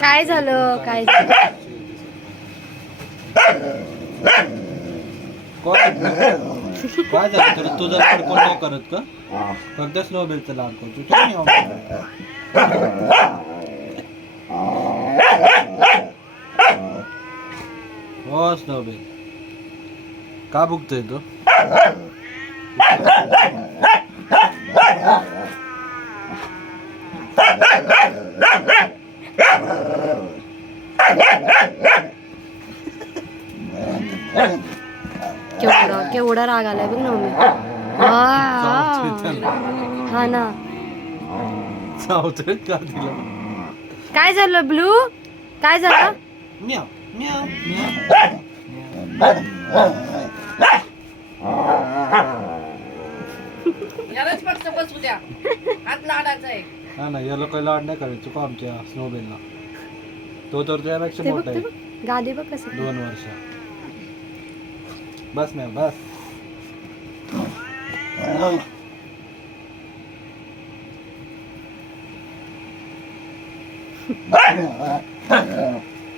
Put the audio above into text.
काय झालं काय झालं? काय झालं तर तुझं लाड कोण नाही करत का? फक्त स्नोबेलचं लाड करतो तू नाही हो स्नोबेल का भुगतोय तू? केवढा केवढा राग आलाय बघ ना मम्मी. हा ना. चावतोय का तिला? काय झालं ब्लू? काय झालं? म्याव म्याव म्याव. यालाच फक्त बसू द्या. हात लाडायचा आहे. हा ना याला काही लाड नाही करायचं का आमच्या स्नोबेलला. तो तर त्यापेक्षा ते बघ मोठा ते आहे. बघ गादी बघ कसं. 2 वर्ष. बस म्याव बस.